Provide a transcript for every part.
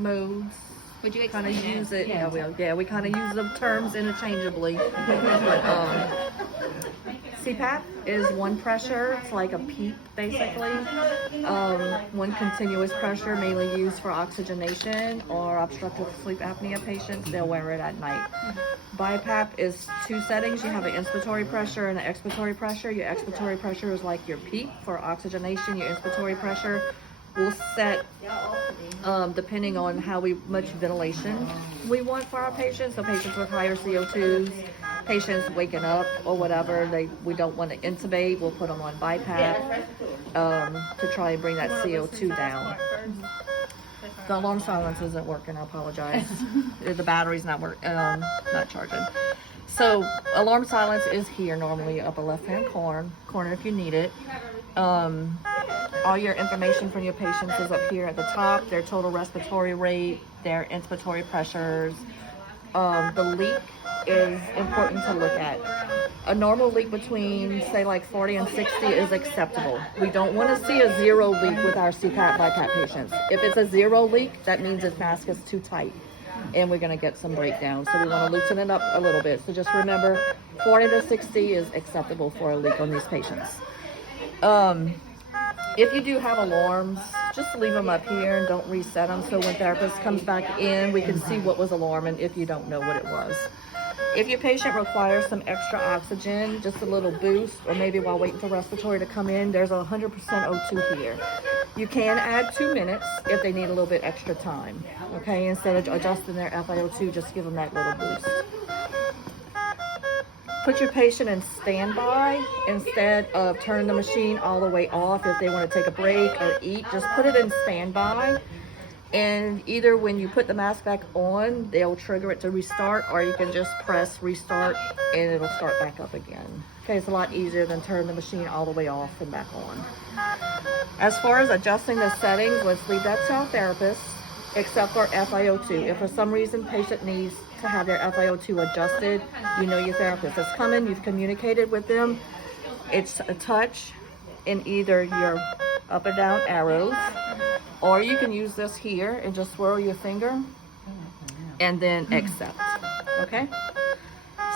modes. Would you Kind explain of use it. Yeah. Yeah, we kind of use the terms interchangeably. But, CPAP is one pressure. It's like a PEEP, basically. One continuous pressure, mainly used for oxygenation or obstructive sleep apnea patients. They'll wear it at night. BiPAP is two settings. You have an inspiratory pressure and an expiratory pressure. Your expiratory pressure is like your PEEP for oxygenation. Your inspiratory pressure will set depending on how much ventilation we want for our patients. So patients with higher CO2s, patients waking up or whatever, we don't want to intubate, we'll put them on BiPAP to try and bring that CO2 down. The alarm silence isn't working, I apologize. The battery's not not charging. So alarm silence is here normally, upper left-hand corner if you need it. All your information from your patients is up here at the top, their total respiratory rate, their inspiratory pressures. The leak is important to look at. A normal leak between, say, like 40 and 60 is acceptable. We don't want to see a zero leak with our CPAP BiPAP patients. If it's a zero leak, that means this mask is too tight and we're going to get some breakdown. So we want to loosen it up a little bit. So just remember, 40 to 60 is acceptable for a leak on these patients. If you do have alarms, just leave them up here and don't reset them, so when therapist comes back in, we can see what was alarming if you don't know what it was. If your patient requires some extra oxygen, just a little boost, or maybe while waiting for respiratory to come in, there's 100% O2 here. You can add 2 minutes if they need a little bit extra time, okay? Instead of adjusting their FiO2, just give them that little boost. Put your patient in standby instead of turning the machine all the way off. If they want to take a break or eat, just put it in standby. And either when you put the mask back on, they'll trigger it to restart, or you can just press restart and it'll start back up again. Okay, it's a lot easier than turning the machine all the way off and back on. As far as adjusting the settings, let's leave that to our therapist, except for FiO2. If for some reason patient needs to have their FiO2 adjusted, you know your therapist is coming, you've communicated with them. It's a touch in either your up and down arrows, or you can use this here and just swirl your finger and then accept, okay?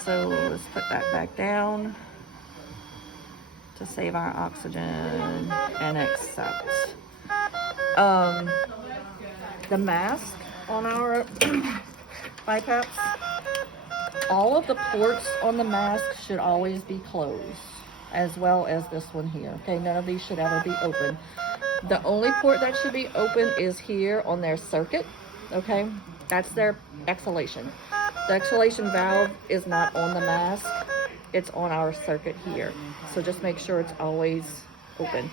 So let's put that back down to save our oxygen and accept. The mask on our BiPAPs, all of the ports on the mask should always be closed, as well as this one here, okay? None of these should ever be open. The only port that should be open is here on their circuit, okay? That's their exhalation. The exhalation valve is not on the mask, it's on our circuit here. So just make sure it's always open.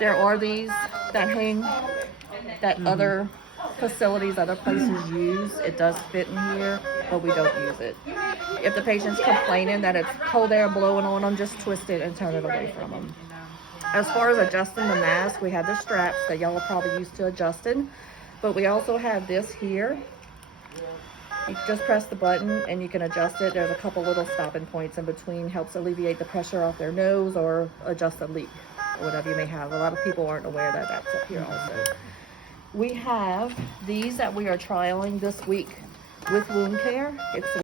There are these that hang that other facilities, other places use. It does fit in here, but we don't use it. If the patient's complaining that it's cold air blowing on them, just twist it and turn it away from them. As far as adjusting the mask, we have the straps that y'all are probably used to adjusting, but we also have this here. You just press the button and you can adjust it. There's a couple little stopping points in between, helps alleviate the pressure off their nose or adjust the leak or whatever you may have. A lot of people aren't aware that that's up here also. We have these that we are trialing this week with wound care. It's